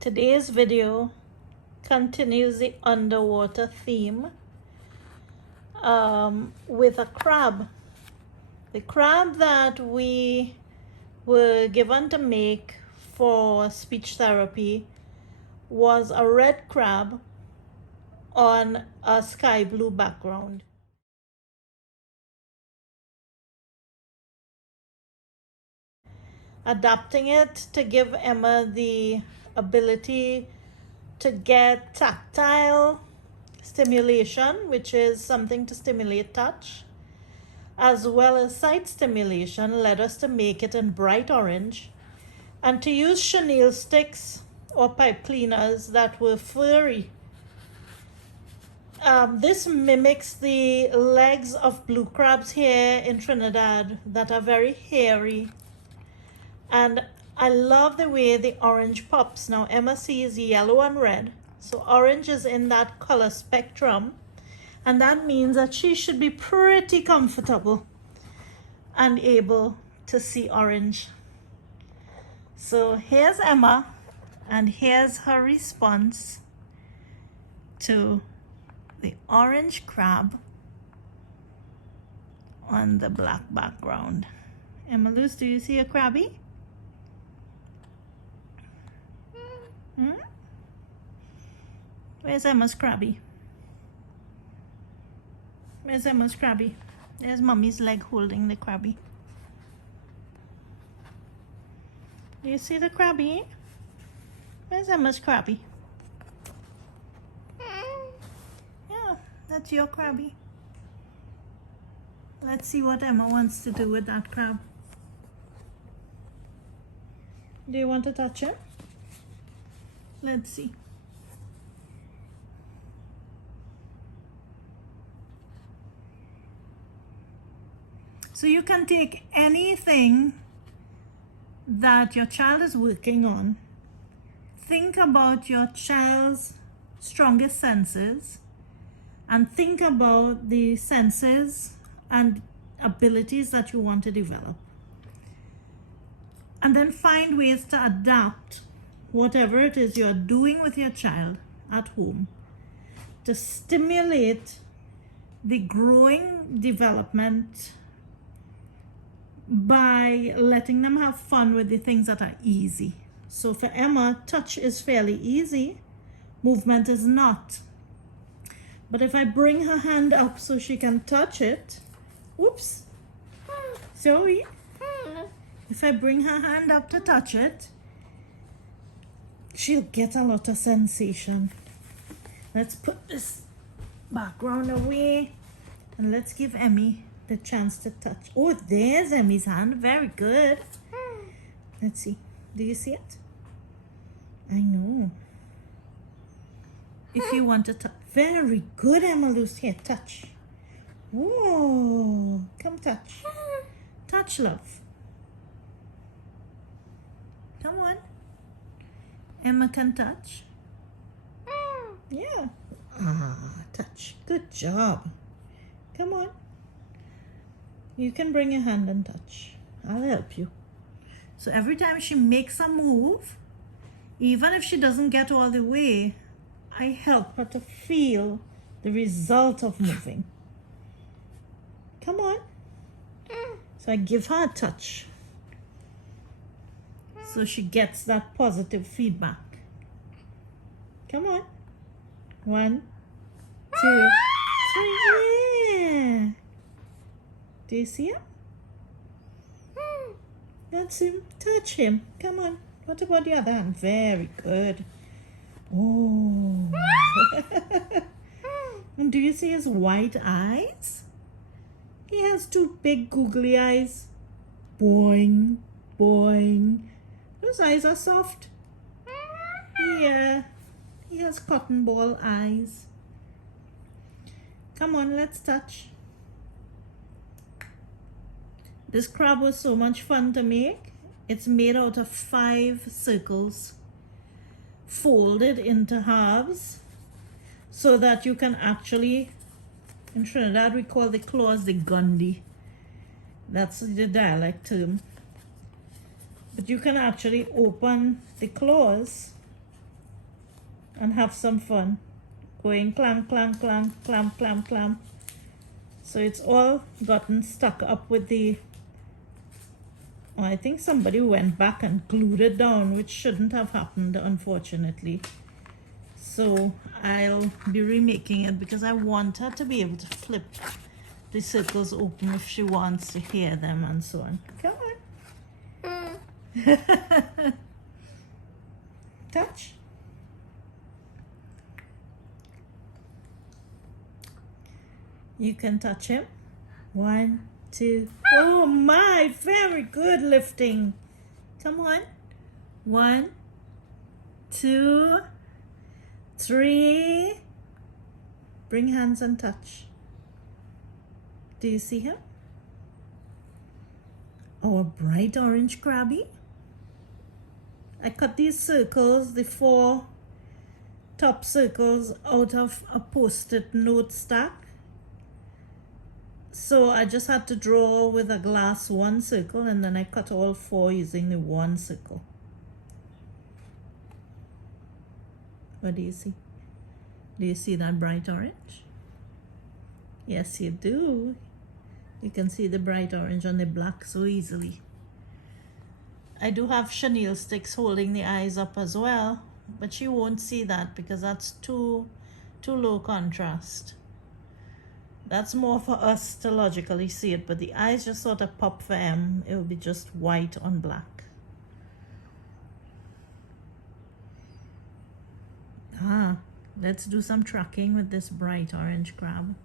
Today's video continues the underwater theme with a crab. The crab that we were given to make for speech therapy was a red crab on a sky blue background. Adapting it to give Emma the ability to get tactile stimulation, which is something to stimulate touch, as well as sight stimulation, led us to make it in bright orange and to use chenille sticks or pipe cleaners that were furry. This mimics the legs of blue crabs here in Trinidad that are very hairy. And I love the way the orange pops. Now Emma sees yellow and red, so orange is in that color spectrum, and that means that she should be pretty comfortable and able to see orange. So here's Emma, and here's her response to the orange crab on the black background. Emma Luz, do you see a crabby? Where's Emma's crabby? Where's Emma's crabby? There's Mummy's leg holding the crabby. Do you see the crabby? Where's Emma's crabby? Yeah, that's your crabby. Let's see what Emma wants to do with that crab. Do you want to touch him? Let's see. So you can take anything that your child is working on, think about your child's strongest senses, and think about the senses and abilities that you want to develop. And then find ways to adapt whatever it is you're doing with your child at home to stimulate the growing development by letting them have fun with the things that are easy. So for Emma, touch is fairly easy, movement is not. But if I bring her hand up so she can touch it, whoops, sorry. If I bring her hand up to touch it, she'll get a lot of sensation. Let's put this background away and let's give Emmy the chance to touch. Oh, there's Emmy's hand. Very good. Let's see. Do you see it? I know. If you want to touch. Very good, Emma Luz. Here, touch. Whoa. Come touch. Touch, love. Come on. Emma can touch. Yeah. Touch. Good job. Come on. You can bring your hand and touch. I'll help you. So every time she makes a move, even if she doesn't get all the way, I help her to feel the result of moving. Come on. So I give her a touch, so she gets that positive feedback. Come on. 1, 2, 3. Yeah. Do you see him? That's him. Touch him. Come on. What about the other hand? Very good. Oh. And do you see his white eyes? He has 2 big googly eyes. Boing, boing. Those eyes are soft. Yeah. He has cotton ball eyes. Come on, let's touch. This crab was so much fun to make. It's made out of 5 circles folded into halves so that you can actually, in Trinidad we call the claws the gundi. That's the dialect term. But you can actually open the claws and have some fun. Going clam, clam, clam, clam, clam, clam. So it's all gotten stuck up with the, oh, I think somebody went back and glued it down, which shouldn't have happened, unfortunately. So I'll be remaking it because I want her to be able to flip the circles open if she wants to hear them and so on. Come on. Touch. You can touch him. 1, 2. Oh my, very good lifting. Come on. 1, 2, 3. Bring hands and touch. Do you see him? Our bright orange crabby. I cut these circles, the 4 top circles, out of a post-it note stack. So I just had to draw with a glass 1 circle, and then I cut all 4 using the 1 circle. What do you see? Do you see that bright orange? Yes, you do. You can see the bright orange on the black so easily. I do have chenille sticks holding the eyes up as well, but she won't see that because that's too low contrast. That's more for us to logically see it, but the eyes just sort of pop for M. It will be just white on black. Let's do some tracking with this bright orange crab.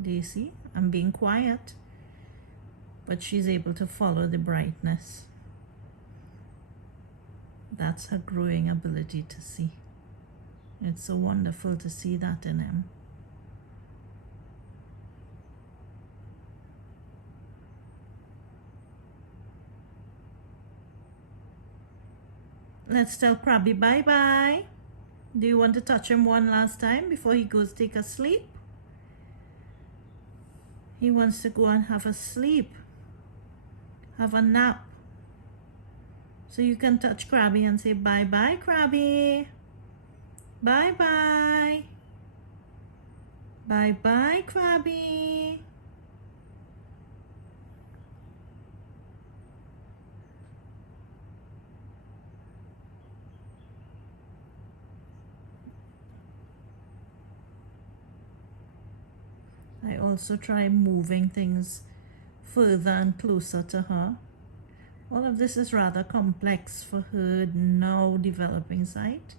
Do you see? I'm being quiet, but she's able to follow the brightness. That's her growing ability to see. It's so wonderful to see that in him. Let's tell Krabby bye-bye. Do you want to touch him one last time before he goes take a sleep? He wants to go and have a sleep. Have a nap. So you can touch Krabby and say bye-bye, Krabby. Bye-bye. Bye-bye, Krabby. I also try moving things further and closer to her. All of this is rather complex for her now developing sight,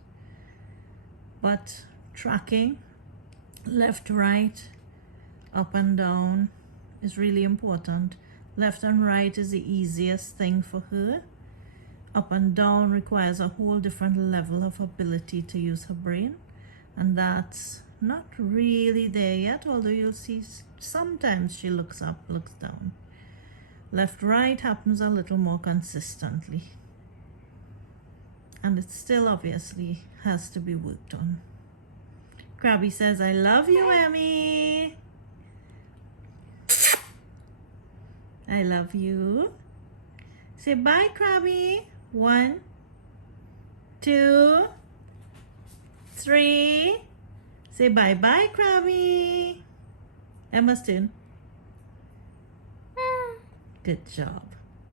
but tracking left, right, up and down is really important. Left and right is the easiest thing for her. Up and down requires a whole different level of ability to use her brain, and that's not really there yet, although you'll see sometimes she looks up, looks down. Left, right happens a little more consistently, and it still obviously has to be worked on. Krabby says, I love you, Emmy. I love you. Say bye, Krabby. 1, 2, 3. Say bye-bye, Krabby. Emma's turn. Good job.